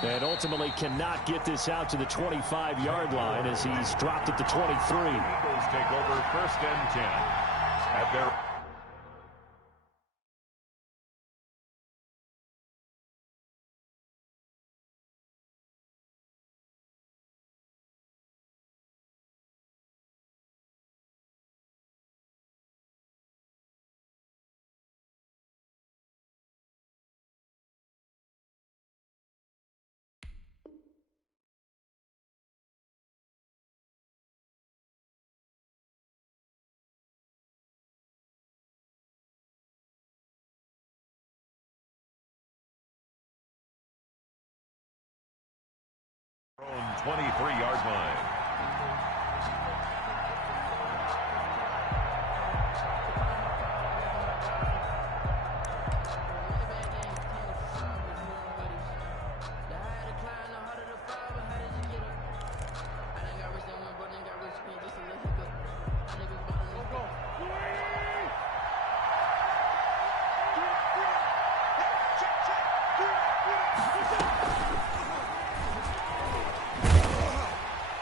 And ultimately cannot get this out to the 25-yard line as he's dropped at the 23. Eagles take over 1st and 10 at their... own 23-yard line.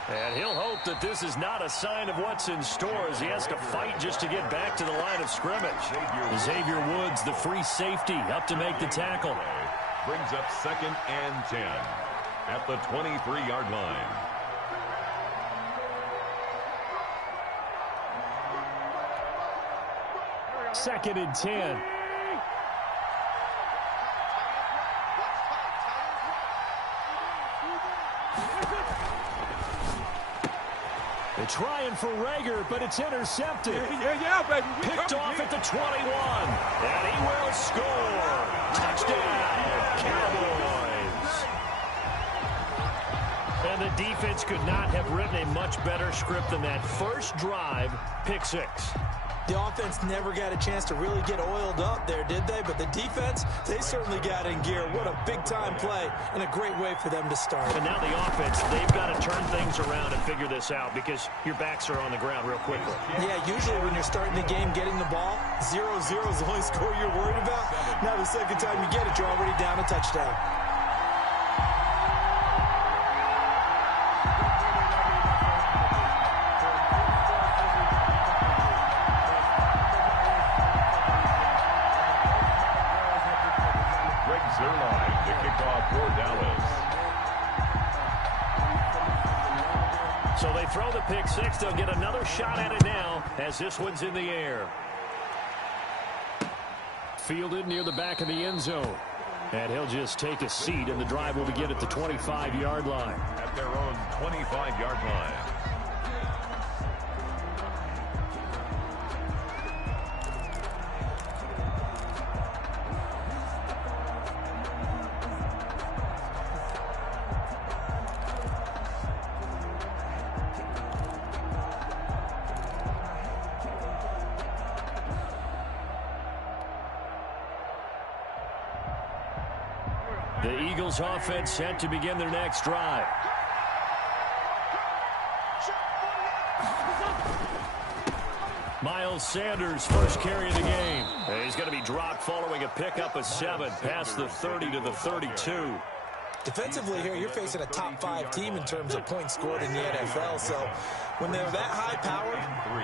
And he'll hope that this is not a sign of what's in store as he has to fight just to get back to the line of scrimmage. Xavier Woods, the free safety, up to make the tackle. Brings up 2nd and 10 at the 23-yard line. Second and 10. They're trying for Rager, but it's intercepted. Yeah, baby. Picked off at the 21. And he will score. Touchdown, Cowboys. And the defense could not have written a much better script than that. First drive, pick 6. The offense never got a chance to really get oiled up there, did they? But the defense, they certainly got in gear. What a big-time play and a great way for them to start. And now the offense, they've got to turn things around and figure this out because your backs are on the ground real quickly. Yeah, usually when you're starting the game getting the ball, 0-0 is the only score you're worried about. Now the second time you get it, you're already down a touchdown. Zerline to kick off for Dallas. So they throw the pick 6. They'll get another shot at it now as this one's in the air. Fielded near the back of the end zone. And he'll just take a seat, and the drive will begin at the 25-yard line. At their own 25-yard line. The Eagles offense set to begin their next drive. Miles Sanders first carry of the game. He's going to be dropped following a pickup of 7 past the 30 to the 32. Defensively here, you're facing a top 5 team in terms of points scored in the NFL. So when they're that high powered,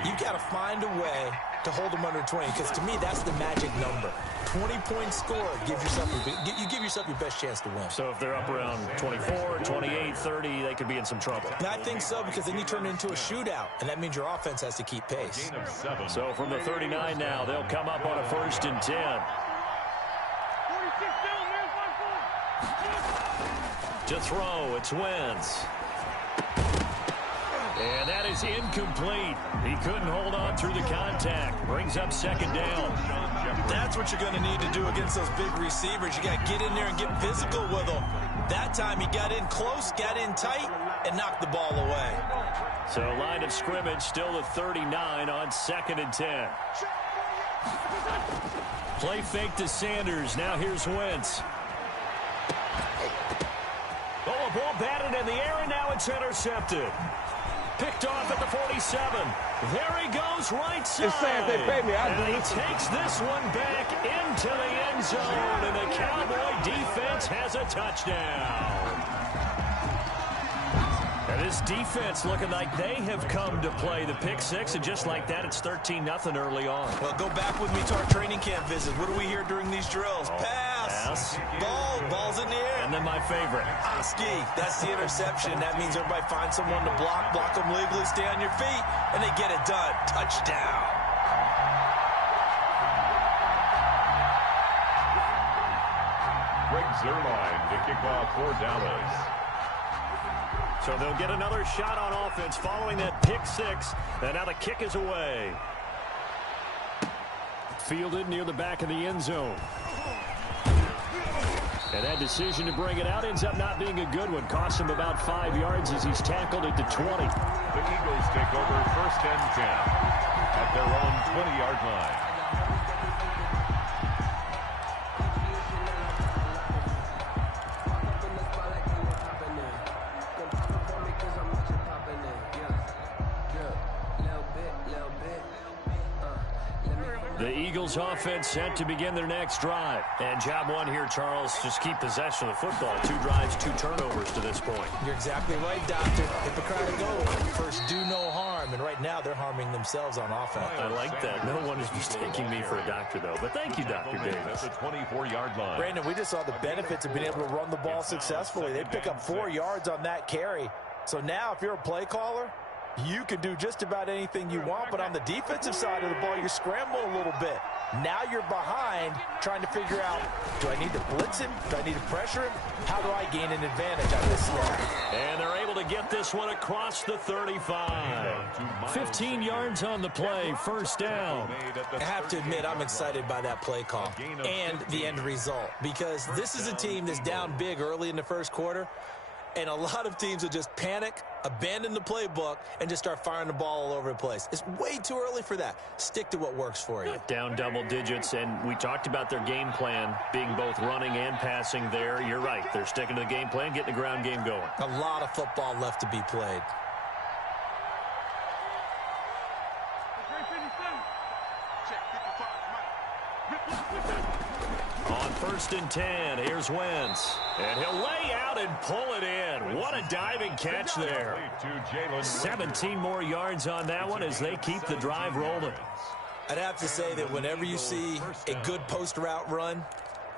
you've got to find a way to hold them under 20, because to me, that's the magic number. 20-point score, you give yourself your best chance to win. So if they're up around 24, 28, 30, they could be in some trouble. And I think so, because then you turn it into a shootout, and that means your offense has to keep pace. So from the 39 now, they'll come up on a 1st and 10. To throw, it's Wentz. And that is incomplete. He couldn't hold on through the contact. Brings up 2nd down. That's what you're going to need to do against those big receivers. You got to get in there and get physical with them. That time he got in close, got in tight, and knocked the ball away. So line of scrimmage still the 39 on 2nd and 10. Play fake to Sanders. Now here's Wentz. Oh, a ball batted in the air, and now it's intercepted. Picked off at the 47. There he goes right side. And he takes this one back into the end zone. And the Cowboy defense Woods has a touchdown. And this defense looking like they have come to play the pick six, and just like that, it's 13-0 early on. Well, go back with me to our training camp visit. What do we hear during these drills? Pass. Ball's in the air. And then my favorite. Ski. That's the interception. That means everybody finds someone to block them legally, stay on your feet, and they get it done. Touchdown. Greg Zuerlein to kick off for Dallas. So they'll get another shot on offense following that pick six. And now the kick is away. Fielded near the back of the end zone. And that decision to bring it out ends up not being a good one. Costs him about 5 yards as he's tackled at the 20. The Eagles take over 1st and 10 at their own 20-yard line. The Eagles offense set to begin their next drive. And job one here, Charles, just keep possession of the football. 2 drives, 2 turnovers to this point. You're exactly right, Doctor. Hippocratic oath. First, do no harm. And right now, they're harming themselves on offense. I like that. No one is mistaking me for a doctor, though. But thank you, Dr. Davis. At the 24-yard line. Brandon, we just saw the benefits of being able to run the ball successfully. They pick up 4 yards on that carry. So now, if you're a play caller, you can do just about anything you want, but on the defensive side of the ball, you're scrambling a little bit. Now you're behind, trying to figure out, do I need to blitz him? Do I need to pressure him? How do I gain an advantage on this snap? And they're able to get this one across the 35. 15 yards on the play, first down. I have to admit, I'm excited by that play call and the end result, because this is a team that's down big early in the first quarter. And a lot of teams will just panic, abandon the playbook, and just start firing the ball all over the place. It's way too early for that. Stick to what works for you. Down double digits, and we talked about their game plan being both running and passing there. You're right. They're sticking to the game plan, getting the ground game going. A lot of football left to be played. On 1st and 10, here's Wentz. And he'll lay out and pull it in. What a diving catch there. 17 more yards on that one as they keep the drive rolling. I'd have to say that whenever you see a good post route run,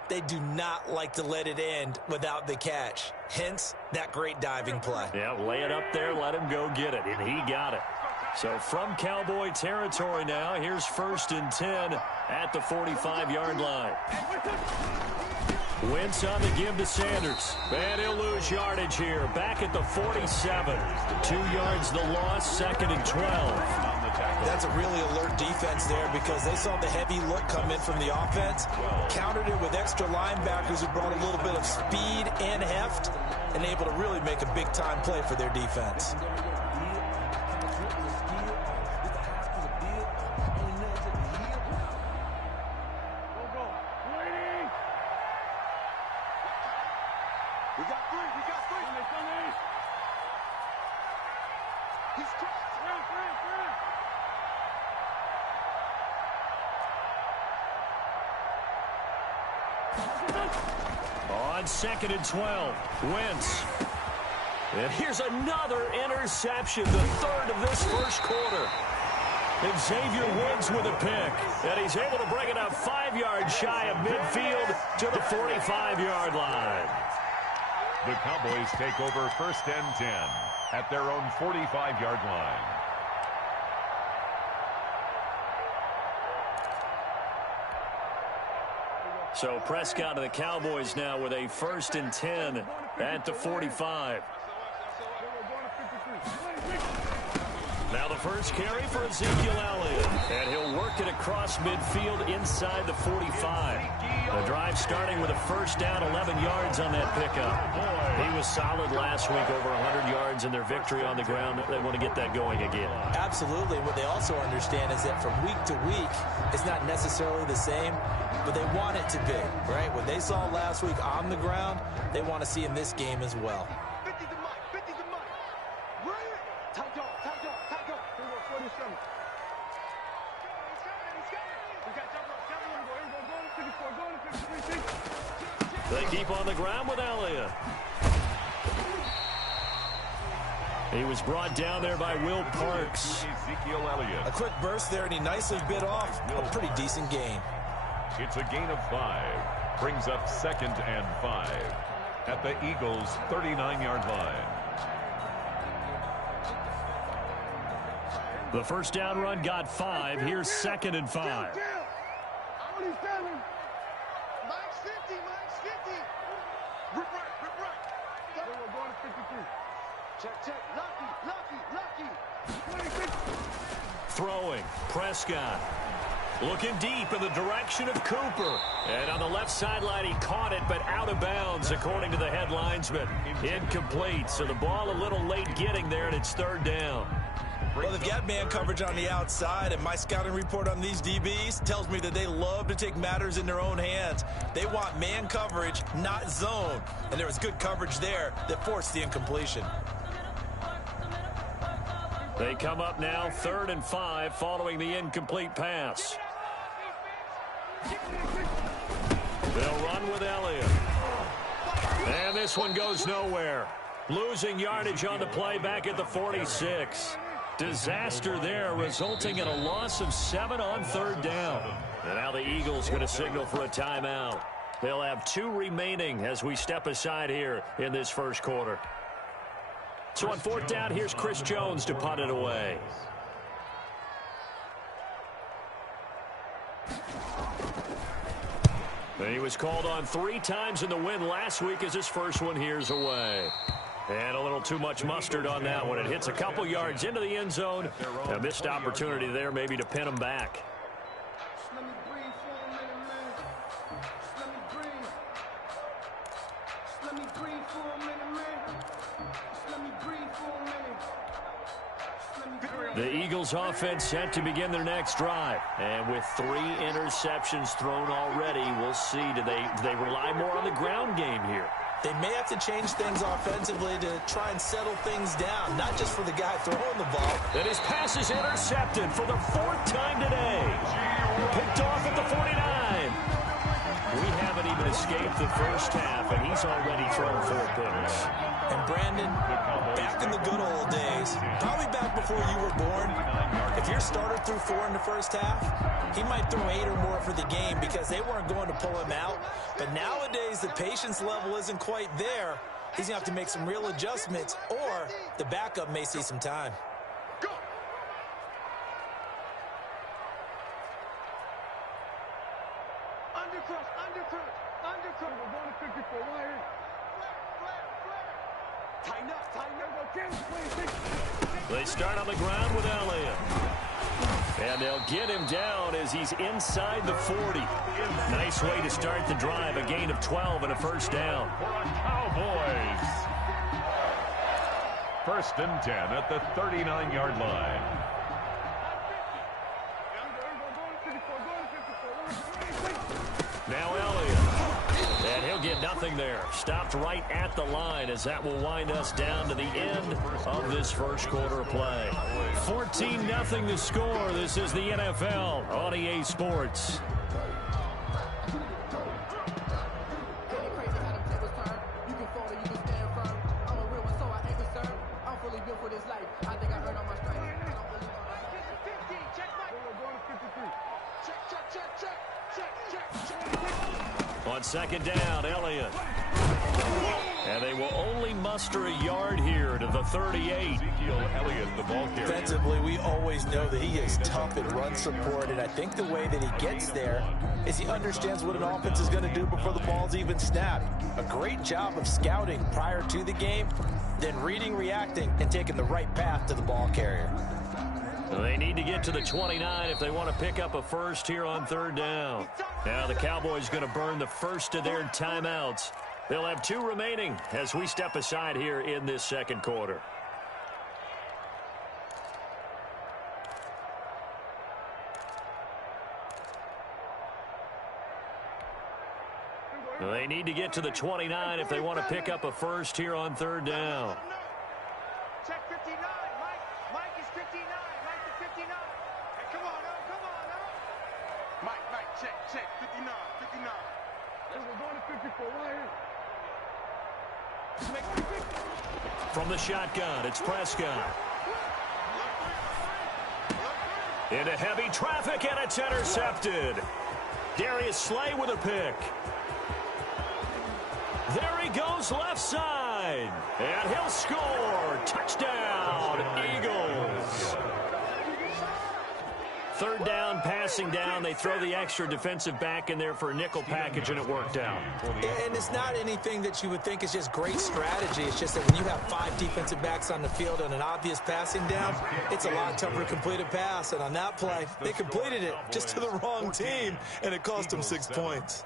they do not like to let it end without the catch. Hence, that great diving play. Yeah, lay it up there, let him go get it, and he got it. So from Cowboy territory now, here's 1st and 10 at the 45-yard line. Wentz on the give to Sanders. And he'll lose yardage here. Back at the 47. 2 yards the loss, 2nd and 12. That's a really alert defense there because they saw the heavy look come in from the offense, countered it with extra linebackers who brought a little bit of speed and heft, and able to really make a big-time play for their defense. On 2nd and 12, Wentz. And here's another interception, the 3rd of this first quarter. Xavier Woods with a pick, and he's able to bring it up 5 yards shy of midfield to the 45-yard line. The Cowboys take over 1st and 10 at their own 45-yard line. So Prescott and the Cowboys now with a 1st and 10 at the 45. Now the first carry for Ezekiel Elliott. And he'll work it across midfield inside the 45. The drive starting with a first down, 11 yards on that pickup. He was solid last week, over 100 yards in their victory on the ground. They want to get that going again. Absolutely. What they also understand is that from week to week, it's not necessarily the same, but they want it to be, right? What they saw last week on the ground, they want to see in this game as well. They keep keep on the ground with Elliott. He was brought down there by Will Parks. Ezekiel Elliott. A quick burst there, and he nicely bit off a pretty decent gain. It's a gain of 5. Brings up 2nd and 5 at the Eagles' 39-yard line. The first down run got 5. Here's 2nd and 5. Throwing, Prescott. Looking deep in the direction of Cooper. And on the left sideline, he caught it, but out of bounds, according to the head linesman. Incomplete, so the ball a little late getting there, and it's 3rd down. Well, they've got man coverage on the outside, and my scouting report on these DBs tells me that they love to take matters in their own hands. They want man coverage, not zone. And there was good coverage there that forced the incompletion. They come up now 3rd and 5 following the incomplete pass. They'll run with Elliott. And this one goes nowhere. Losing yardage on the play back at the 46. Disaster there, resulting in a loss of 7 on 3rd down. And now the Eagles going to signal for a timeout. They'll have 2 remaining as we step aside here in this first quarter. So on 4th down, here's Chris Jones to punt it away. And he was called on 3 times in the win last week as his first one here's away. And a little too much mustard on that one. It hits a couple yards into the end zone. A missed opportunity there maybe to pin him back. The Eagles offense set to begin their next drive. And with 3 interceptions thrown already, we'll see. Do they rely more on the ground game here? They may have to change things offensively to try and settle things down, not just for the guy throwing the ball. And his pass is intercepted for the 4th time today. Picked off at the 49. We haven't even escaped the first half, and he's already thrown 4 picks. And Brandon, back in the good old days, probably back before you were born, if your starter threw 4 in the first half, he might throw 8 or more for the game because they weren't going to pull him out. But nowadays, the patience level isn't quite there. He's going to have to make some real adjustments, or the backup may see some time. They start on the ground with Elliott. And they'll get him down as he's inside the 40. Nice way to start the drive. A gain of 12 and a first down. For the Cowboys. 1st and 10 at the 39-yard line. Now Elliott. And he'll get nothing there. Stopped right at the line as that will wind us down to the end of this first quarter of play. 14-0 the score. This is the NFL on EA Sports. On 2nd down, Elliott. And they will only muster a yard here to the 38. Ezekiel Elliott, the ball carrier. Defensively, we always know that he is tough in run support, and I think the way that he gets there is he understands what an offense is going to do before the ball's even snapped. A great job of scouting prior to the game, then reading, reacting, and taking the right path to the ball carrier. They need to get to the 29 if they want to pick up a first here on 3rd down. Now the Cowboys going to burn the first of their timeouts. They'll have 2 remaining as we step aside here in this second quarter. They need to get to the 29 if they want to pick up a first here on 3rd down. Check 59. Mike is 59. Mike is 59. Hey, come on, come on, Mike, check, 59, 59. We're going to 54 right here. From the shotgun, it's Prescott. Into heavy traffic, and it's intercepted. Darius Slay with a pick. There he goes left side. And he'll score. Touchdown, Eagles. Third down, passing down. They throw the extra defensive back in there for a nickel package, and it worked out. And it's not anything that you would think is just great strategy. It's just that when you have 5 defensive backs on the field and an obvious passing down, it's a lot tougher to complete a pass. And on that play, they completed it just to the wrong team, and it cost them 6 points.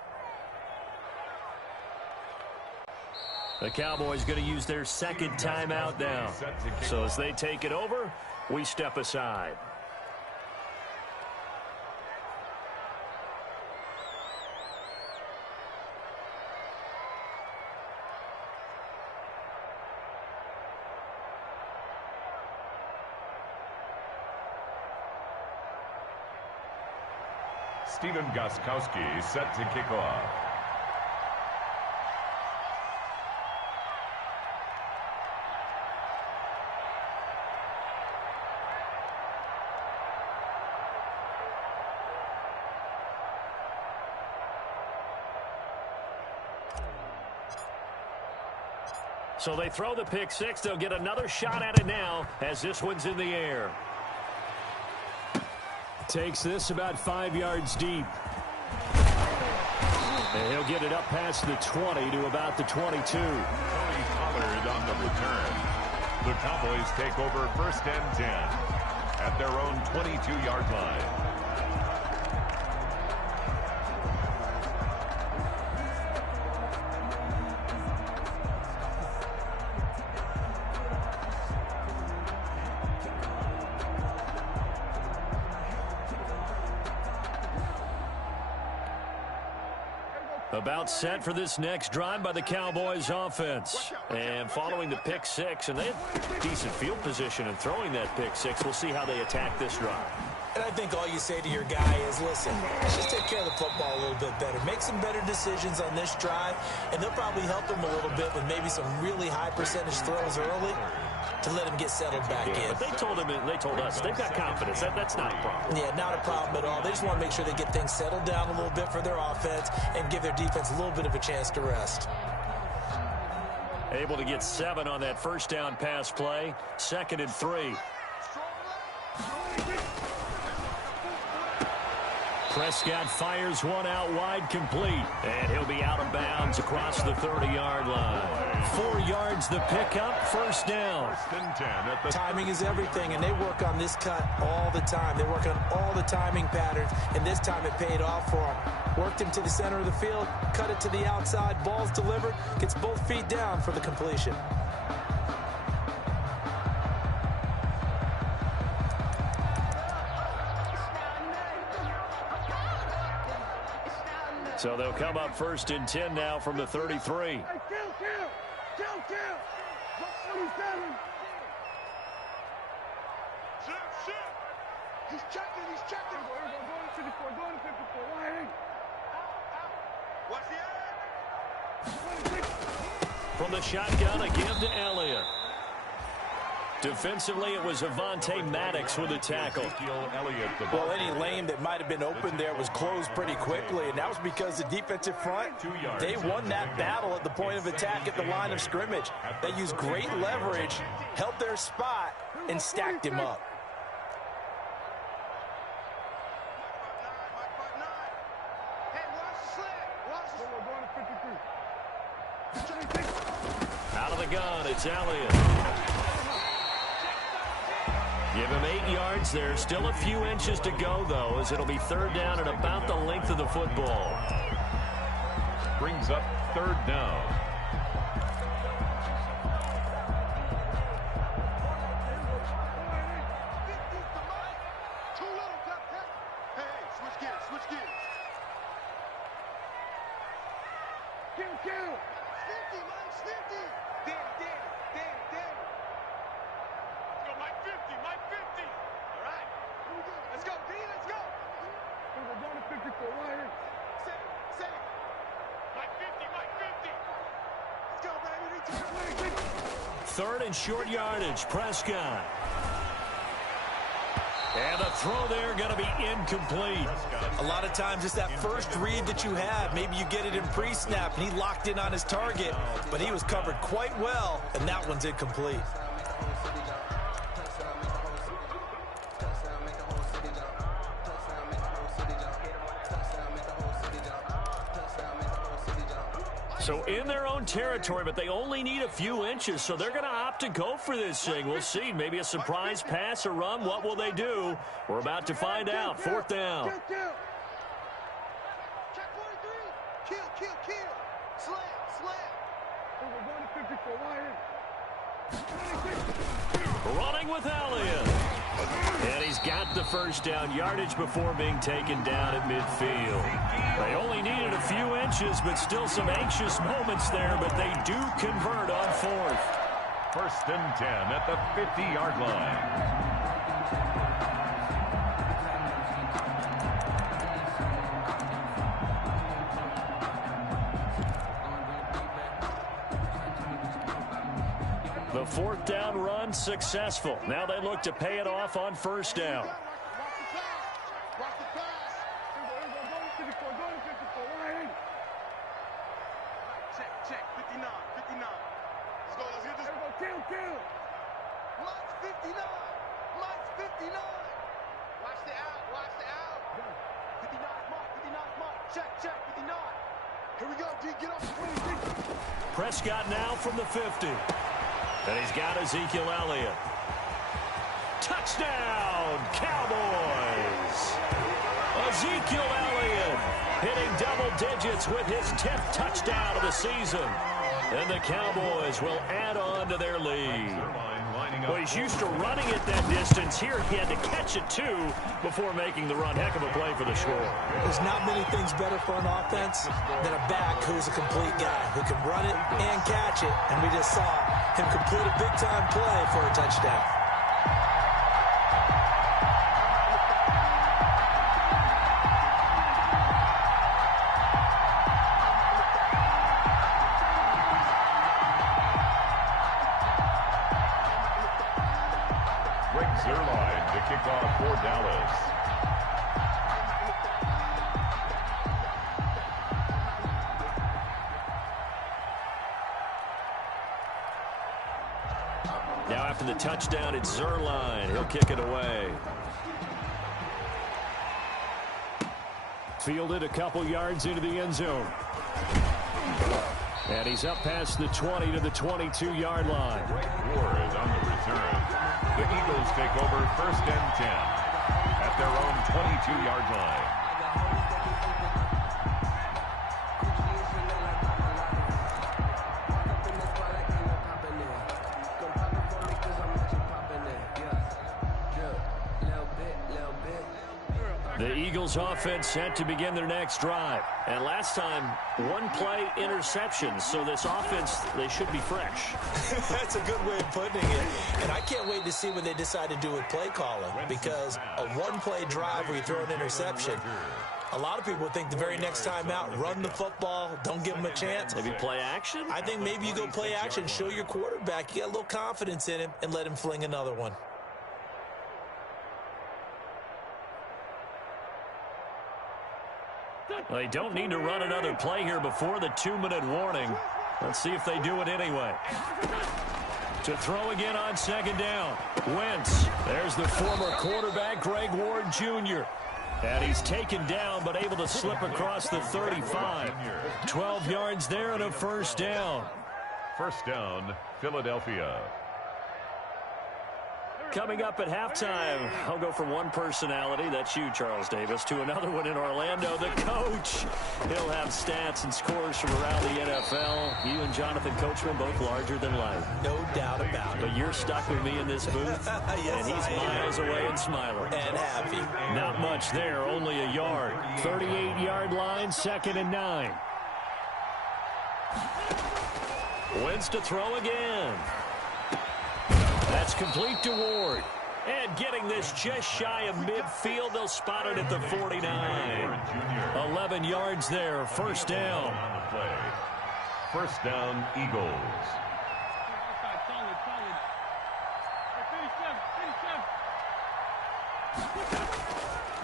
The Cowboys going to use their second timeout now. So as they take it over, we step aside. Steven Gostkowski set to kick off. So they throw the pick six. They'll get another shot at it now as this one's in the air. Takes this about 5 yards deep. And he'll get it up past the 20 to about the 22. Tony Pollard on the return. The Cowboys take over 1st and 10 at their own 22-yard line. About set for this next drive by the Cowboys offense. And following the pick six, and they have decent field position in throwing that pick six. We'll see how they attack this drive. And I think all you say to your guy is, listen, let's just take care of the football a little bit better. Make some better decisions on this drive, and they'll probably help him a little bit with maybe some really high percentage throws early to let him get settled back in. But they told us they've got confidence. That's not a problem. Yeah, not a problem at all. They just want to make sure they get things settled down a little bit for their offense and give their defense a little bit of a chance to rest. Able to get 7 on that first down pass play. 2nd and 3. Prescott fires one out wide, complete. And he'll be out of bounds across the 30-yard line. 4 yards the pickup, 1st down. 1st and 10 at the timing is everything, and they work on this cut all the time. They work on all the timing patterns, and this time it paid off for them. Worked him to the center of the field, cut it to the outside, ball's delivered, gets both feet down for the completion. So they'll come up 1st and 10 now from the 33. Hey, kill. 127. Shoot. He's checking. Go to 54, go to 54. Why? Watch the edge. From the shotgun, a give to Elliott. Defensively, it was Avonte Maddox with a tackle. Well, any lane that might have been open there was closed pretty quickly, and that was because the defensive front, they won that battle at the point of attack at the line of scrimmage. They used great leverage, held their spot, and stacked him up. Out of the gun, it's Elliott. Give him 8 yards. There's still a few inches to go, though, as it'll be 3rd down and about the length of the football. Brings up 3rd down. 3rd and short yardage. Prescott. And the throw there going to be incomplete. A lot of times it's that first read that you have. Maybe you get it in pre-snap, and he locked in on his target, but he was covered quite well, and that one's incomplete. So in their own territory, but they only need a few inches, so they're going to opt to go for this thing. We'll see. Maybe a surprise pass or run. What will they do? We're about to find out. 4th down. Check 43. Kill. Slam. We're going to 54 wide. Running with Elliott. And he's got the first down yardage before being taken down at midfield. They only needed a few inches, but still some anxious moments there, but they do convert on 4th. 1st and 10 at the 50-yard line. The 4th down run successful. Now they look to pay it off on 1st down. Watch the pass. Go to 54 wide. Check. 59. Let's go. Let's get this. Kill. Mike's 59. Watch the out. 59 Mike. Check. 59. Here we go, D. Get off the 20. Prescott now from the 50. And he's got Ezekiel Elliott. Touchdown, Cowboys! Ezekiel Elliott hitting double digits with his 10th touchdown of the season. And the Cowboys will add on to their lead. Well, he's used to running it that distance. Here he had to catch it, too, before making the run. Heck of a play for the score. There's not many things better for an offense than a back who's a complete guy, who can run it and catch it. And we just saw him complete a big-time play for a touchdown. Zerline to kick off for Dallas. Now after the touchdown, it's Zerline. He'll kick it away. Fielded a couple yards into the end zone. And he's up past the 20 to the 22-yard line. Ward on the return. The Eagles take over 1st and 10 at their own 22-yard line. The Eagles offense set to begin their next drive. And last time, one play interception. So this offense, they should be fresh. That's a good way of putting it. And I can't wait to see what they decide to do with play calling, because a one-play drive where you throw an interception, a lot of people think the very next time out, run the football, don't give them a chance. Maybe play action? I think maybe you go play action, show your quarterback you got a little confidence in him, and let him fling another one. They don't need to run another play here before the 2-minute warning. Let's see if they do it anyway. To throw again on 2nd down. Wentz. There's the former quarterback, Greg Ward Jr. And he's taken down, but able to slip across the 35. 12 yards there and a 1st down. 1st down, Philadelphia. Coming up at halftime, I'll go from one personality, that's you, Charles Davis, to another one in Orlando, the coach. He'll have stats and scores from around the NFL. You and Jonathan Coachman, both larger than life. No doubt about it. But you're stuck with me in this booth, yes, and he's miles away and smiling. And happy. Not much there, only a yard. 38-yard line, 2nd and 9. Wentz to throw again. That's complete to Ward. And getting this just shy of midfield, they'll spot it at the 49. 11 yards there, 1st down. 1st down, Eagles.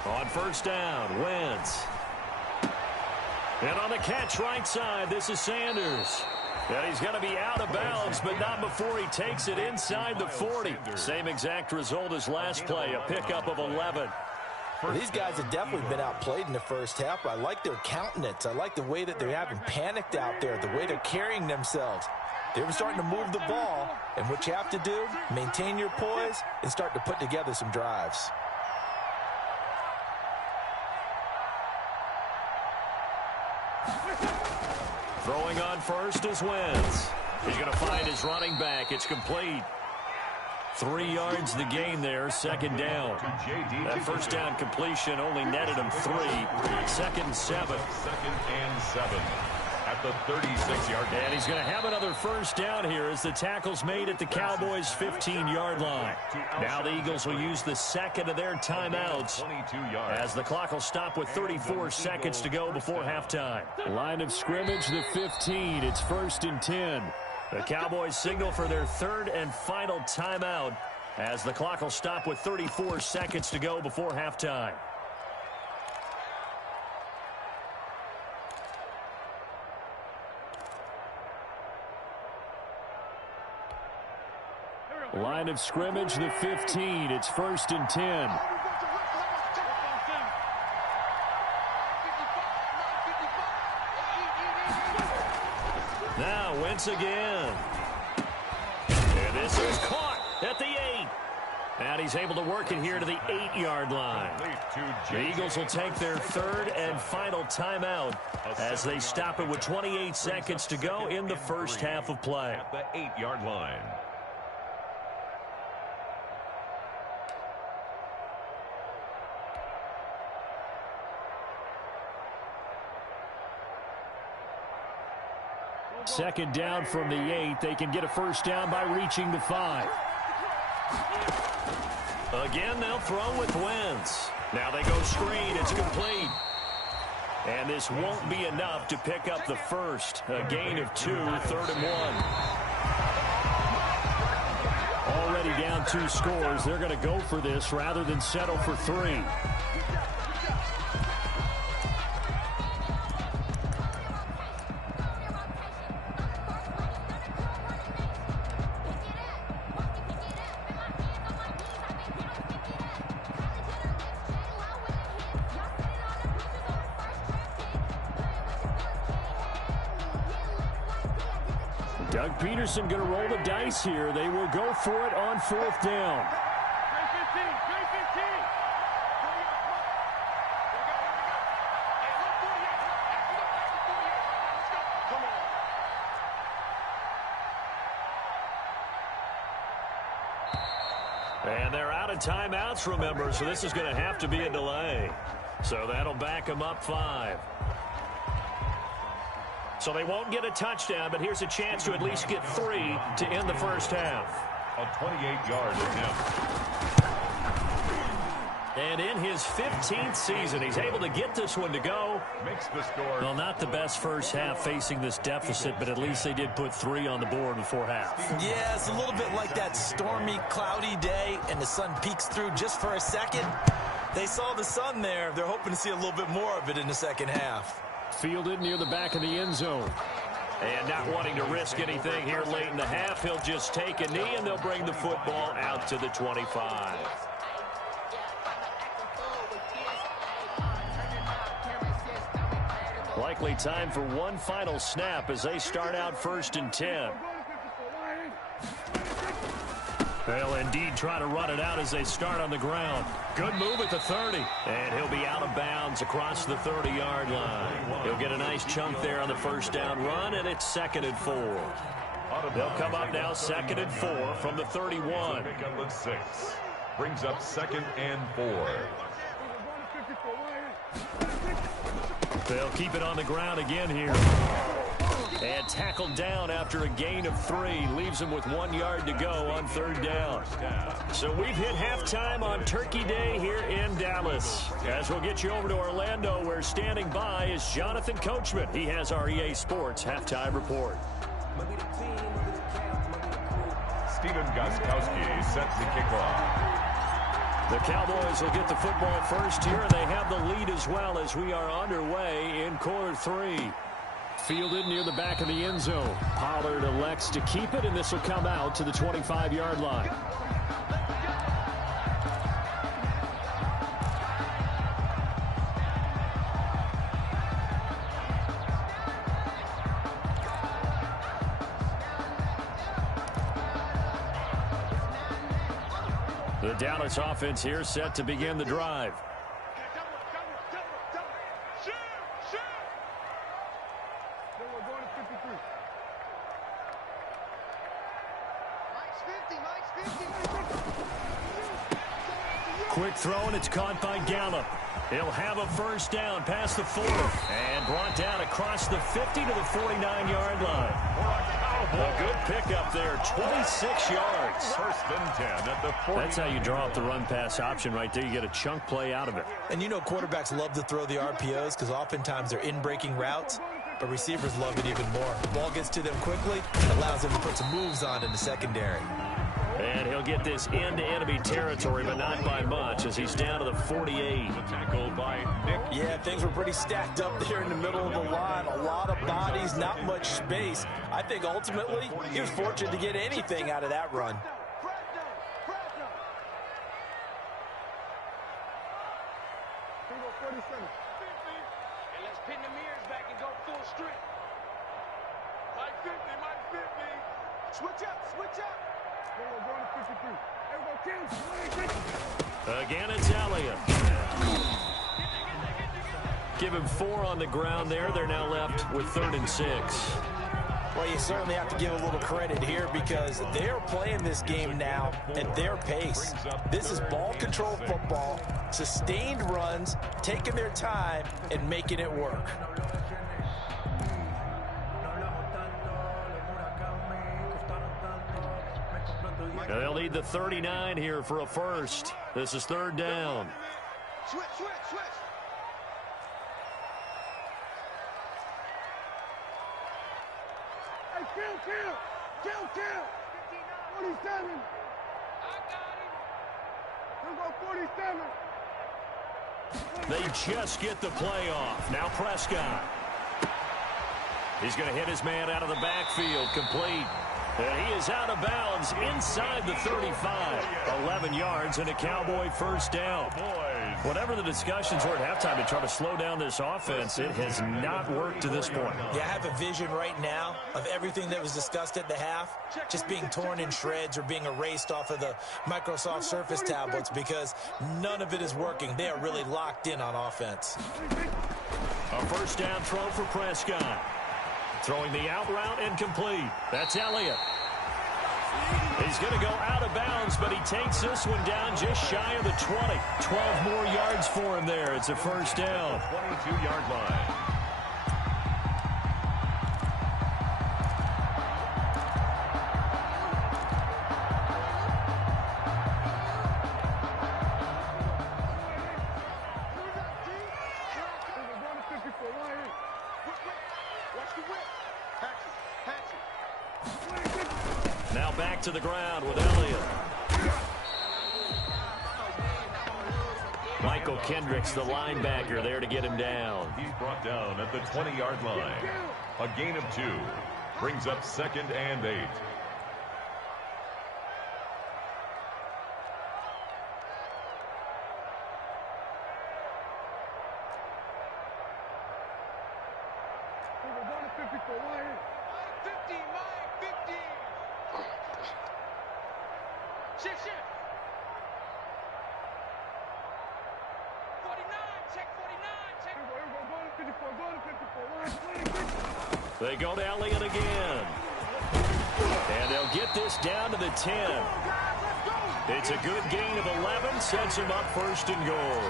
On first down, Wentz. And on the catch right side, this is Sanders. And he's going to be out of bounds, but not before he takes it inside the 40. Same exact result as last play, a pickup of 11. Well, these guys have definitely been outplayed in the first half. I like their countenance. I like the way that they're having panicked out there, the way they're carrying themselves. They're starting to move the ball, and what you have to do, maintain your poise and start to put together some drives. Throwing on first is Wentz. He's going to find his running back. It's complete. 3 yards the gain there, second down. That first down completion only netted him 3. Second and 7. Second and 7 at the 36-yard line. And he's going to have another first down here as the tackle's made at the Cowboys' 15-yard line. Now the Eagles will use the second of their timeouts as the clock will stop with 34 seconds to go before halftime. Line of scrimmage, the 15. It's 1st and 10. The Cowboys signal for their third and final timeout as the clock will stop with 34 seconds to go before halftime. Line of scrimmage, the 15. It's 1st and 10. Now Wentz again. And this is caught at the 8. And he's able to work it here to the 8-yard line. The Eagles will take their third and final timeout as they stop it with 28 seconds to go in the first half of play. At the 8-yard line. Second down from the 8. They can get a first down by reaching the 5. Again, they'll throw with Wentz. Now they go screen. It's complete. And this won't be enough to pick up the first. A gain of 2, 3rd and 1. Already down 2 scores. They're going to go for this rather than settle for 3. Doug Peterson going to roll the dice here. They will go for it on 4th down. And they're out of timeouts, remember, so this is going to have to be a delay. So that'll back them up 5. So they won't get a touchdown, but here's a chance to at least get 3 to end the first half. A 28-yard attempt. And in his 15th season, he's able to get this one to go. Makes the score. Well, not the best first half facing this deficit, but at least they did put 3 on the board before half. Yeah, it's a little bit like that stormy, cloudy day, and the sun peeks through just for a second. They saw the sun there. They're hoping to see a little bit more of it in the second half. Fielded near the back of the end zone. And not wanting to risk anything here late in the half, he'll just take a knee, and they'll bring the football out to the 25. Likely time for one final snap as they start out 1st and 10. They'll indeed try to run it out as they start on the ground. Good move at the 30. And he'll be out of bounds across the 30-yard line. He'll get a nice chunk there on the first down run, and it's 2nd and 4. They'll come up now 2nd and 4 from the 31. Pickup of 6. Brings up 2nd and 4. They'll keep it on the ground again here. And tackled down after a gain of 3. Leaves them with 1 yard to go on 3rd down. So we've hit halftime on Turkey Day here in Dallas. As we'll get you over to Orlando, where standing by is Jonathan Coachman. He has our EA Sports halftime report. Stephen Gostkowski sets the kickoff. The Cowboys will get the football first here, and they have the lead as well as we are underway in quarter 3. Fielded near the back of the end zone. Pollard elects to keep it, and this will come out to the 25-yard line. The Dallas offense here set to begin the drive. Quick throw, and it's caught by Gallup. He'll have a first down past the 40 and brought down across the 50 to the 49-yard line. A good pickup there, 26 yards. First and 10 at the 40. That's how you draw up the run-pass option right there. You get a chunk play out of it. And you know quarterbacks love to throw the RPOs because oftentimes they're in-breaking routes, but receivers love it even more. Ball gets to them quickly, allows them to put some moves on in the secondary. And he'll get this into enemy territory, but not by much, as he's down to the 48. Tackled by Nick. Yeah, things were pretty stacked up there in the middle of the line. A lot of bodies, not much space. I think ultimately he was fortunate to get anything out of that run. Let's pin the mirrors back and go full strength. Mike 50, Mike 50. Switch up, switch up. Again, it's Elliott. Give him 4 on the ground there. They're now left with 3rd and 6. Well, you certainly have to give a little credit here because they're playing this game now at their pace. This is ball control football, sustained runs, taking their time and making it work. They'll need the 39 here for a first. This is 3rd down. Switch, switch, switch. Hey, kill. 47. I got him. We'll go 47. They just get the play off. Now Prescott. He's going to hit his man out of the backfield, complete. And he is out of bounds inside the 35. 11 yards and a Cowboy first down. Whatever the discussions were at halftime to try to slow down this offense, it has not worked to this point. Yeah, I have a vision right now of everything that was discussed at the half just being torn in shreds or being erased off of the Microsoft Surface tablets because none of it is working. They are really locked in on offense. A first down throw for Prescott. Throwing the out route and complete. That's Elliott. He's going to go out of bounds, but he takes this one down just shy of the 20. 12 more yards for him there. It's a first down. 22-yard line. Now back to the ground with Elliott. Michael Kendricks, the linebacker, there to get him down. He's brought down at the 20-yard line. A gain of 2. Brings up 2nd and 8. Shift. 49, check 49, check. They go to Elliott again. And they'll get this down to the 10. It's a good gain of 11, sets him up 1st and goal.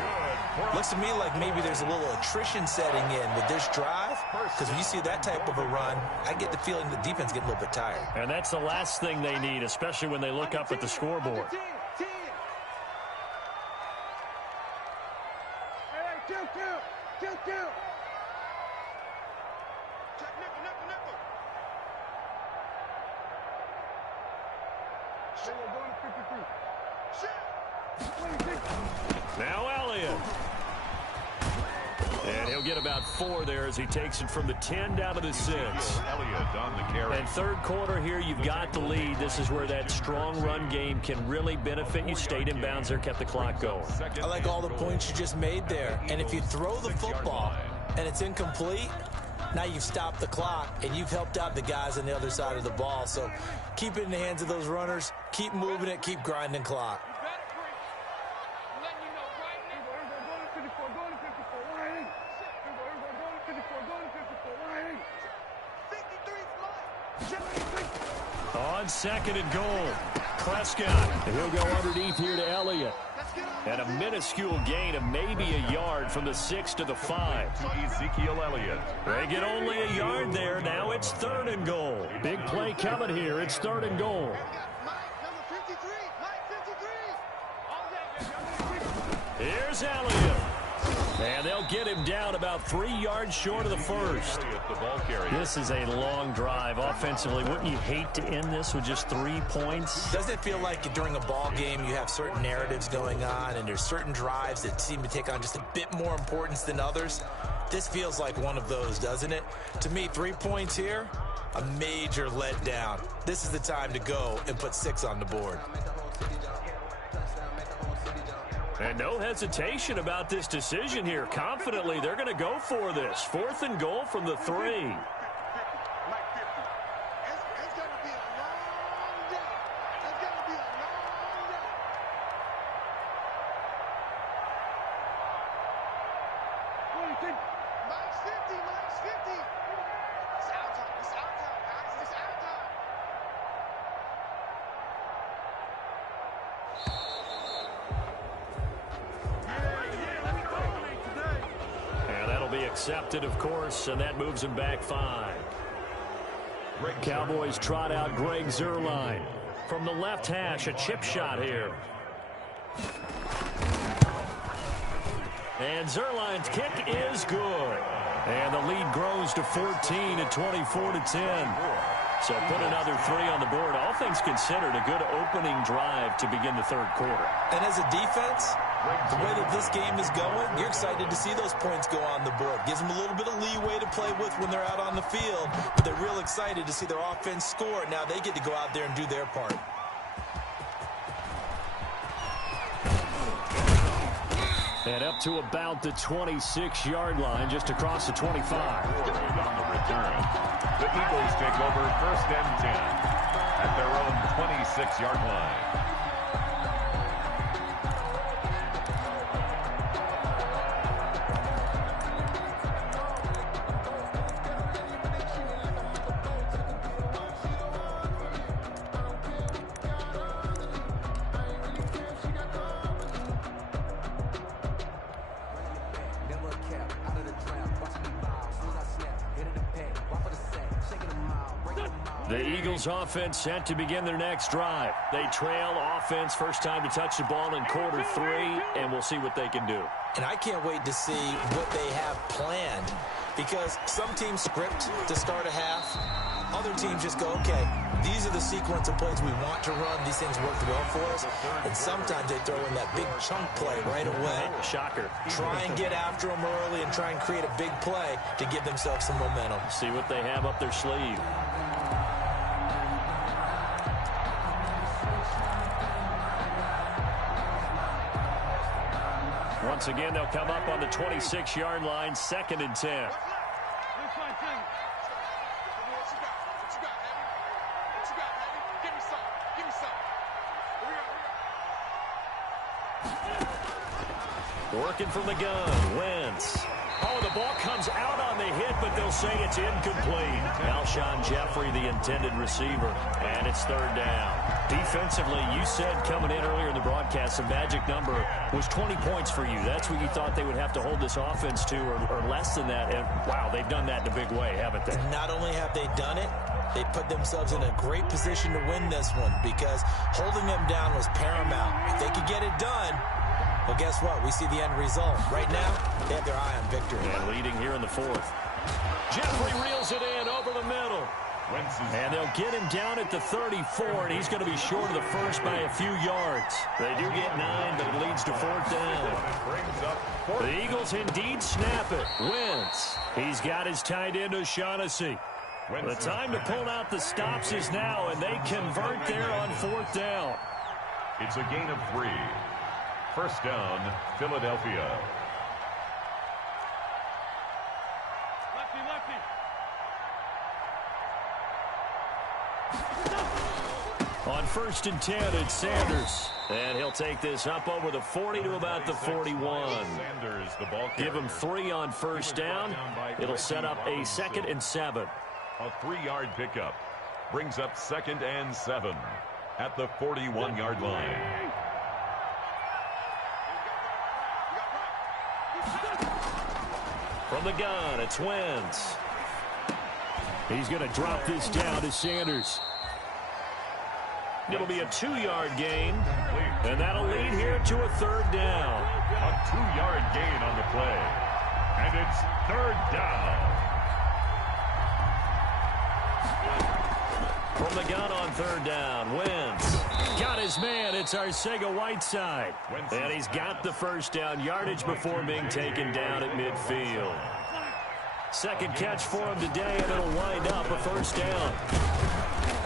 Looks to me like maybe there's a little attrition setting in with this drive because when you see that type of a run, I get the feeling the defense getting a little bit tired. And that's the last thing they need, especially when they look up at the scoreboard. Kill. Now Elliott. And he'll get about 4 there as he takes it from the 10 down to the 6. Elliott on the carry. And third quarter here, you've got the lead. This is where that strong run game can really benefit you. Stayed in bounds there, kept the clock going. I like all the points you just made there. And if you throw the football and it's incomplete, now you've stopped the clock and you've helped out the guys on the other side of the ball. So keep it in the hands of those runners. Keep moving it. Keep grinding clock. On second and goal, Prescott. He'll go underneath here to Elliott. And a minuscule gain of maybe a yard from the 6 to the 5. To Ezekiel Elliott. They get only a yard there. Now it's 3rd and goal. Big play coming here. It's 3rd and goal. Here's Elliott. And they'll get him down about 3 yards short of the first. This is a long drive offensively. Wouldn't you hate to end this with just 3 points? Doesn't it feel like during a ball game you have certain narratives going on and there's certain drives that seem to take on just a bit more importance than others? This feels like one of those, doesn't it? To me, 3 points here, a major letdown. This is the time to go and put 6 on the board. And no hesitation about this decision here. Confidently, they're going to go for this. 4th and goal from the 3. Accepted, of course, and that moves him back 5. Cowboys trot out Greg Zuerlein. From the left hash, a chip shot here. And Zuerlein's kick is good. And the lead grows to 14 at 24-10. So put another 3 on the board. All things considered, a good opening drive to begin the 3rd quarter. And as a defense, the way that this game is going, you're excited to see those points go on the board. Gives them a little bit of leeway to play with when they're out on the field, but they're real excited to see their offense score. Now they get to go out there and do their part. And up to about the 26-yard line, just across the 25. On the return, the Eagles take over 1st and 10 at their own 26-yard line. The Eagles offense set to begin their next drive. They trail offense, first time to touch the ball in quarter 3, and we'll see what they can do. And I can't wait to see what they have planned, because some teams script to start a half. Other teams just go, okay, these are the sequence of plays we want to run. These things worked well for us. And sometimes they throw in that big chunk play right away. Shocker. Try and get after them early and try and create a big play to give themselves some momentum. See what they have up their sleeve. Once again, they'll come up on the 26-yard line, 2nd and 10. Working from the gun, Wentz. Oh, the ball comes out on the hit, but they'll say it's incomplete. Alshon Jeffrey, the intended receiver, and it's 3rd down. Defensively, you said coming in earlier in the broadcast, the magic number was 20 points for you. That's what you thought they would have to hold this offense to, or less than that. And, wow, they've done that in a big way, haven't they? Not only have they done it, they put themselves in a great position to win this one, because holding them down was paramount. If they could get it done, well, guess what? We see the end result. Right now, they have their eye on victory. And leading here in the 4th. Jeffrey reels it in over the middle. And they'll get him down at the 34, and he's going to be short of the first by a few yards. They do get 9, but it leads to 4th down. The Eagles indeed snap it. Wentz. He's got his tight end O'Shaughnessy. The time to pull out the stops is now, and they convert there on 4th down. It's a gain of 3. First down, Philadelphia. On 1st and 10, it's Sanders. And he'll take this up over the 40 to about the 41. Sanders, the ball carrier. Give him 3 on first down. It'll set up a 2nd and 7. A 3-yard pickup brings up 2nd and 7 at the 41-yard line. From the gun, it's Wentz. He's going to drop this down to Sanders. It'll be a 2-yard gain, and that'll lead here to a 3rd down. A 2-yard gain on the play, and it's 3rd down. From the gun on 3rd down, Wentz got his man. It's Arcega-Whiteside, and he's got the first down yardage before being taken down at midfield. 2nd catch for him today, and it'll wind up a 1st down.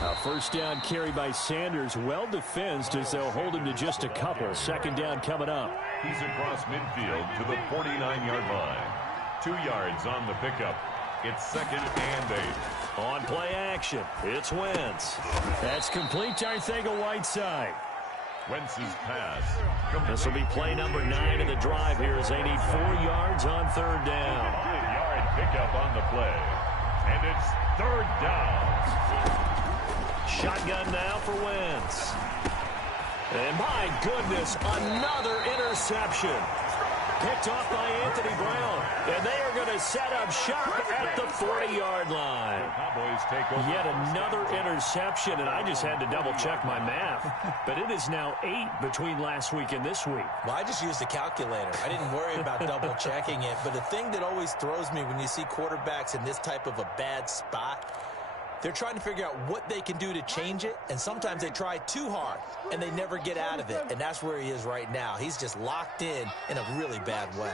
A 1st down carry by Sanders, well defensed as they'll hold him to just a couple. 2nd down coming up. He's across midfield to the 49-yard line. 2 yards on the pickup. It's 2nd and 8. On play action, it's Wentz. That's complete to Arcega-Whiteside. Wentz's pass. This will be play number 9 in the drive here as they need 4 yards on 3rd down. 3-yard pickup on the play, and it's 3rd down. Shotgun now for Wentz. And my goodness, another interception. Picked off by Anthony Brown. And they are going to set up shop at the 40-yard line. Cowboys take over. Yet another interception, and I just had to double-check my math. But it is now 8 between last week and this week. Well, I just used a calculator. I didn't worry about double-checking it. But the thing that always throws me when you see quarterbacks in this type of a bad spot, they're trying to figure out what they can do to change it, and sometimes they try too hard, and they never get out of it, and that's where he is right now. He's just locked in a really bad way.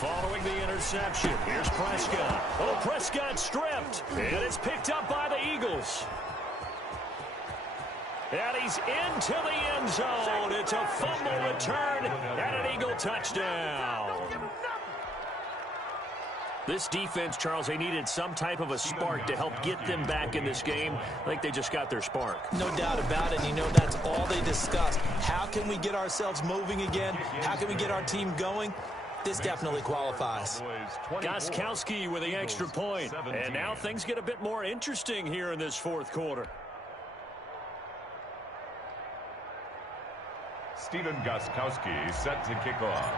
Following the interception, here's Prescott. Oh, Prescott stripped, and it's picked up by the Eagles. And he's into the end zone. It's a fumble return and an Eagle touchdown. This defense, Charles, they needed some type of a spark to help get them back in this game. I think they just got their spark. No doubt about it. You know, that's all they discussed. How can we get ourselves moving again? How can we get our team going? This definitely qualifies. Gostkowski with the extra point. And now things get a bit more interesting here in this 4th quarter. Stephen Gostkowski set to kick off.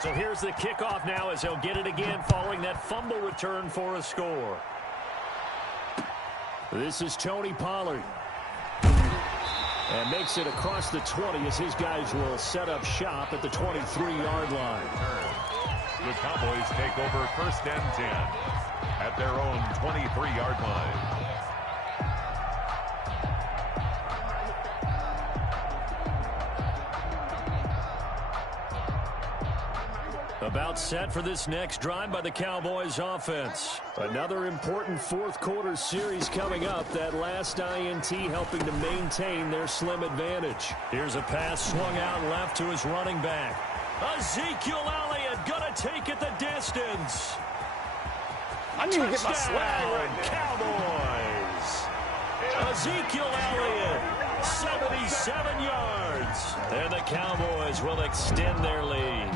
So here's the kickoff now as they'll get it again following that fumble return for a score. This is Tony Pollard. And makes it across the 20 as his guys will set up shop at the 23-yard line. The Cowboys take over 1st and 10 at their own 23-yard line. About set for this next drive by the Cowboys offense. Another important 4th quarter series coming up. That last INT helping to maintain their slim advantage. Here's a pass swung out left to his running back. Ezekiel Elliott gonna take it the distance. I need to get my swag right. Cowboys. Ezekiel Elliott, 77 yards. And the Cowboys will extend their lead.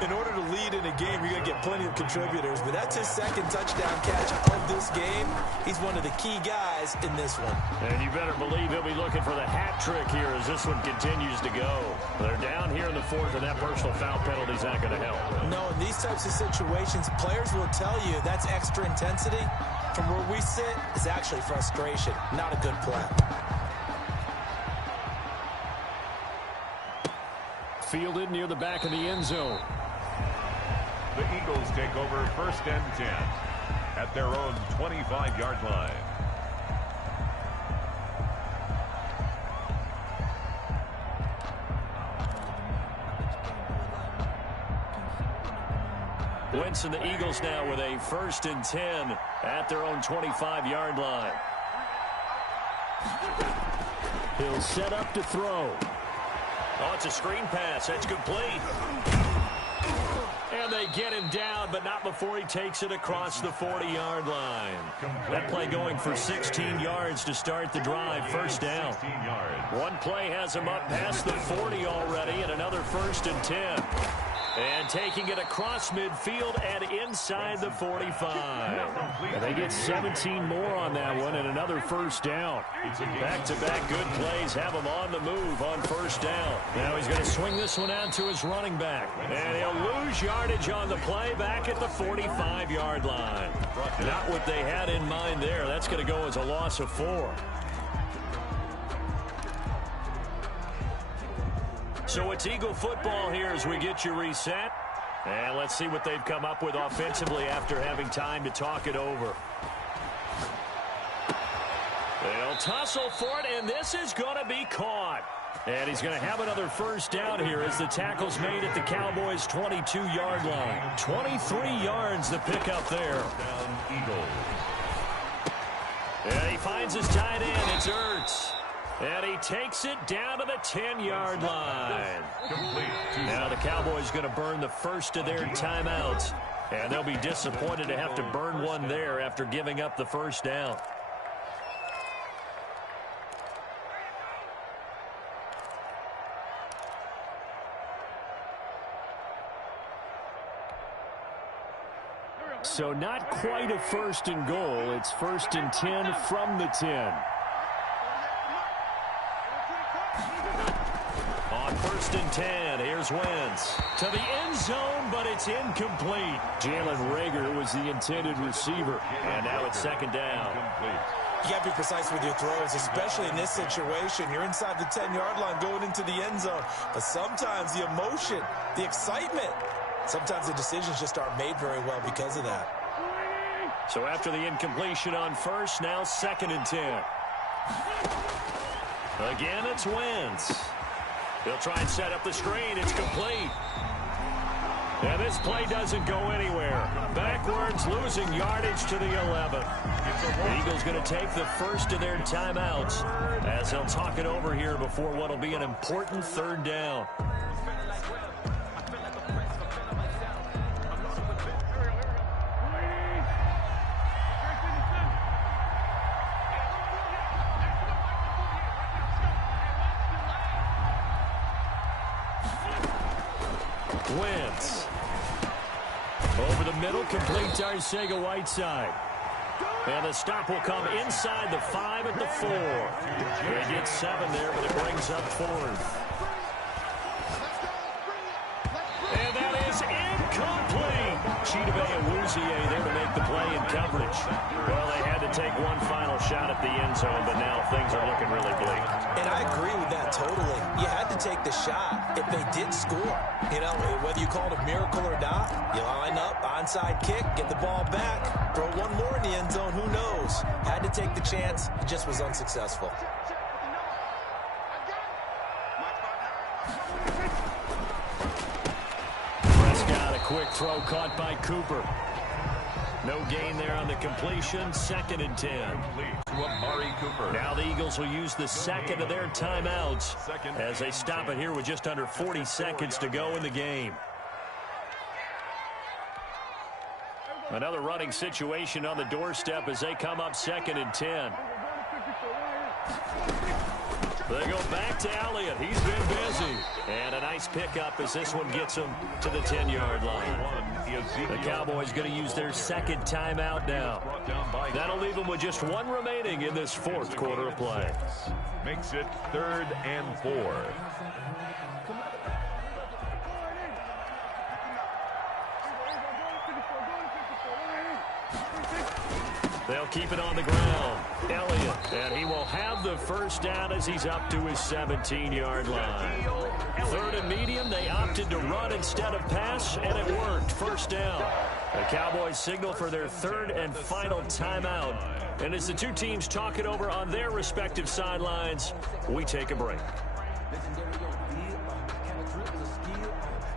In order to lead in a game, you're going to get plenty of contributors, but that's his 2nd touchdown catch of this game. He's one of the key guys in this one. And you better believe he'll be looking for the hat trick here as this one continues to go. They're down here in the 4th, and that personal foul penalty is not going to help. No, in these types of situations, players will tell you that's extra intensity. From where we sit, it's actually frustration, not a good play. Fielded near the back of the end zone. The Eagles take over 1st and 10 at their own 25-yard line. Wentz and the Eagles now with a 1st and 10 at their own 25-yard line. He'll set up to throw. Oh, it's a screen pass. That's complete. And they get him down, but not before he takes it across the 40-yard line. That play going for 16 yards to start the drive. 1st down. One play has him up past the 40 already, and another 1st and 10. And taking it across midfield and inside the 45. And they get 17 more on that one and another 1st down. Back-to-back good plays have him on the move on 1st down. Now he's going to swing this one out to his running back. And he'll lose yardage on the play back at the 45-yard line. Not what they had in mind there. That's going to go as a loss of 4. So it's Eagle football here as we get you reset. And let's see what they've come up with offensively after having time to talk it over. They'll tussle for it, and this is going to be caught. And he's going to have another 1st down here as the tackle's made at the Cowboys' 22-yard line. 23 yards the pickup there. Eagles. And he finds his tight end. It's Ertz. And he takes it down to the 10-yard line. Now the Cowboys going to burn the first of their timeouts. And they'll be disappointed to have to burn one there after giving up the 1st down. So not quite a 1st and goal. It's 1st and 10 from the 10. On 1st and 10, here's Wentz to the end zone, but it's incomplete. Jalen Reagor was the intended receiver, and now it's 2nd down. You got to be precise with your throws, especially in this situation. You're inside the 10-yard line going into the end zone, but sometimes the emotion, the excitement, sometimes the decisions just aren't made very well because of that. So after the incompletion on 1st, now 2nd and 10. Again, it's Wentz. He'll try and set up the screen. It's complete. And this play doesn't go anywhere. Backwards, losing yardage to the 11. The Eagles going to take the first of their timeouts as they'll talk it over here before what will be an important 3rd down. Wentz. Over the middle, complete to Arcega-Whiteside. And the stop will come inside the 5 at the 4. They get 7 there, but it brings up 4th. And that is incomplete. Chidobe Awuzie there to make the play in coverage. Well, they had to take one final shot at the end zone, but now things are looking really bleak. And I agree with that totally. You had to take the shot if they did score. You know, whether you call it a miracle or not, you line up, onside kick, get the ball back, throw one more in the end zone, who knows? Had to take the chance, it just was unsuccessful. Prescott, a quick throw caught by Cooper. No gain there on the completion. 2nd and 10. Now the Eagles will use the 2nd of their timeouts as they stop it here with just under 40 seconds to go in the game. Another running situation on the doorstep as they come up 2nd and 10. They go back to Elliott. He's been busy. And a nice pickup as this one gets him to the 10-yard line. The Cowboys going to use their 2nd timeout now. That'll leave them with just 1 remaining in this 4th quarter of play. Makes it 3rd and 4. They'll keep it on the ground. Elliott, and he will have the first down as he's up to his 17-yard line. Third and medium, they opted to run instead of pass, and it worked. First down. The Cowboys signal for their third and final timeout. And as the two teams talk it over on their respective sidelines, we take a break.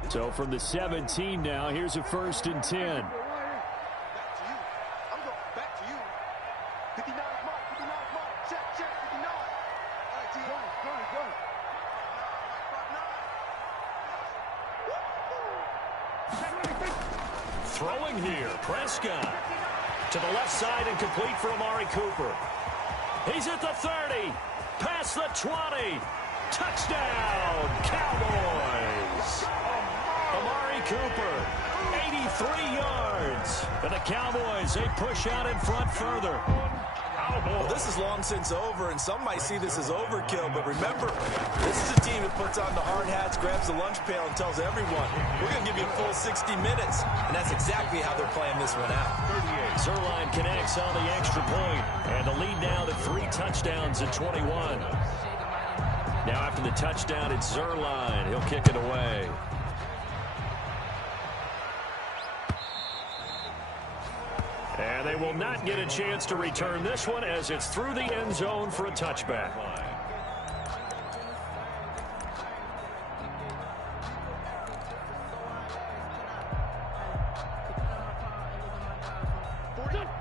So from the 17 now, here's a 1st and 10. Throwing here, Prescott. To the left side and complete for Amari Cooper. He's at the 30. Past the 20. Touchdown, Cowboys. Amari Cooper, 83 yards. And the Cowboys, they push out in front further. Well, this is long since over, and some might see this as overkill, but remember, this is a team that puts on the hard hats, grabs the lunch pail, and tells everyone, we're going to give you a full 60 minutes, and that's exactly how they're playing this one out. 38. Zerline connects on the extra point, and the lead now to 3 touchdowns at 21. Now after the touchdown, it's Zerline. He'll kick it away. And they will not get a chance to return this one as it's through the end zone for a touchback.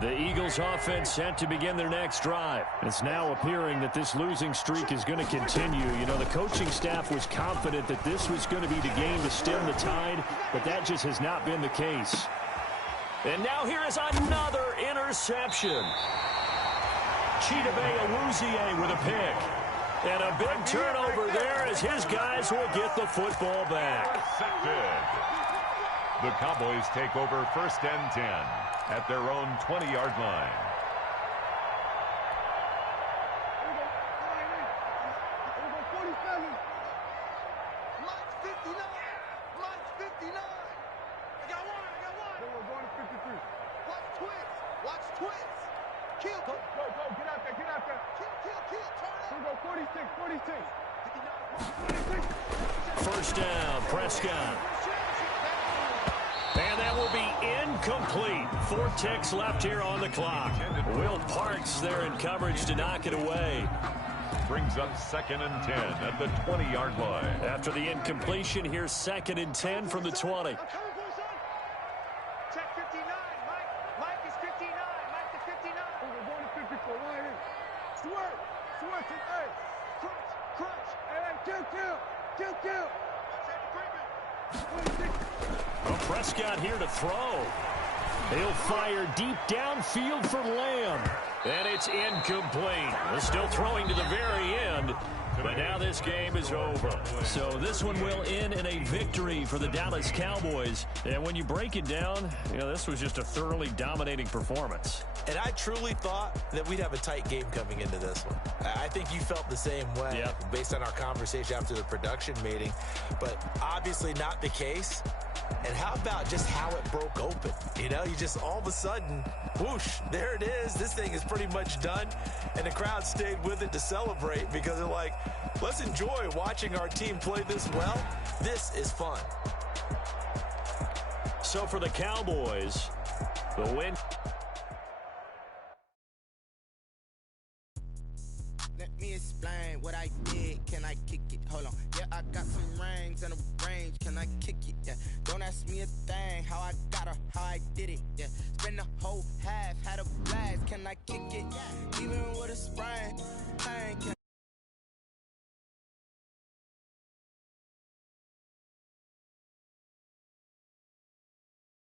The Eagles offense set to begin their next drive. It's now appearing that this losing streak is going to continue. You know, the coaching staff was confident that this was going to be the game to stem the tide, but that just has not been the case. And now here is another interception. Chidobe Awuzie with a pick. And a big turnover there as his guys will get the football back. The Cowboys take over 1st and 10 at their own 20-yard line. First down, Prescott. And that will be incomplete. 4 ticks left here on the clock. Will Parks there in coverage to knock it away. Brings up 2nd and 10 at the 20-yard line. After the incompletion, here's 2nd and 10 from the 20. Check 59. Mike is 59. Mike to 59. We're going to 54. Right here. Swerve. Swerve to A. Crunch. And kill. Well, Prescott here to throw. He'll fire deep downfield for Lamb. And it's incomplete. They're still throwing to the very end. But now this game is over. So this one will end in a victory for the Dallas Cowboys. And when you break it down, you know, this was just a thoroughly dominating performance. And I truly thought that we'd have a tight game coming into this one. I think you felt the same way based on our conversation after the production meeting. But obviously not the case. And how about just how it broke open? You know, you just all of a sudden, whoosh, there it is. This thing is pretty much done. And the crowd stayed with it to celebrate because they're like, let's enjoy watching our team play this well. This is fun. So for the Cowboys, the win. Let me explain what I did. Can I kick it? Hold on. Yeah, I got some rings and a range. Can I kick it? Yeah. Don't ask me a thing. How I got her, how I did it. Yeah. Spend the whole half, had a blast. Can I kick it? Even